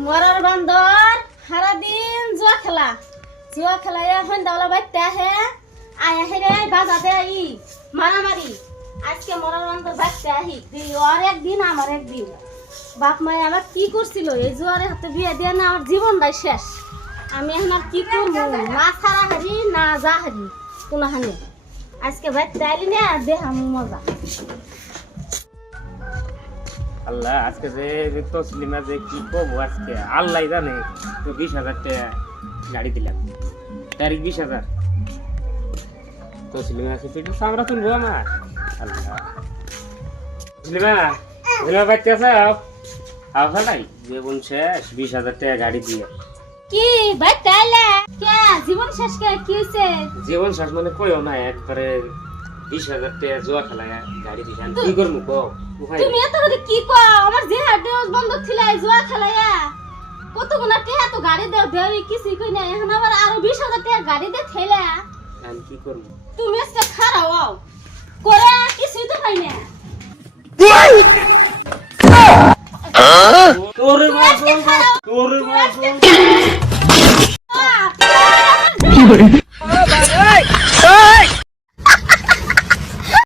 মরার বান্দর সারাদিন জুয়া খেলা এখন দাওলা বাইতে আহে আয়া হেরে বাজাতে আই মারামারি আজকে মরার বান্দর বাইতে আহি ওর একদিন আমার একদিন বাপ মায়ে আমার কি করছিল এই জুয়ারে হাতে বিয়ে দিয়ে না আমার জীবনটাই শেষ আমি এখন আর কি করবো না ছাড়া হারি না যা হারি কোনো হানি আজকে বাইতে আইলি না দেহ আমি মজা আল্লাহ আজকে যে তসলিমা যে কি করবো আজকে আল্লাহ জানে তো 20,000 টাকা গাড়ি দিলাম তারিখ 20,000 তসলিমা আছে তুই সামরা তুলবো আমার আল্লাহ তসলিমা তসলিমা বাচ্চা আছে ভাই জীবন শেষ 20,000 টাকা গাড়ি দিয়ে কি বাইতে আইলে কে জীবন শেষ কে কি হইছে জীবন শেষ মানে কইও না একবারে 20,000 টাকা জুয়া খেলা গাড়ি দিলাম কি করবো কো তুমি এত করে কি কও আমার যে হাট বন্ধ ছিল এই জুয়া খেলায়া কত গুনা টাকা তো গাড়ি দেও দেই কিছু কই না এখন আবার আরো 20,000 টাকা গাড়ি দে খেলা আমি কি করব তুমি আজকে খারাও করে কিছু তো পাই না তোরে মার তোরে মার কি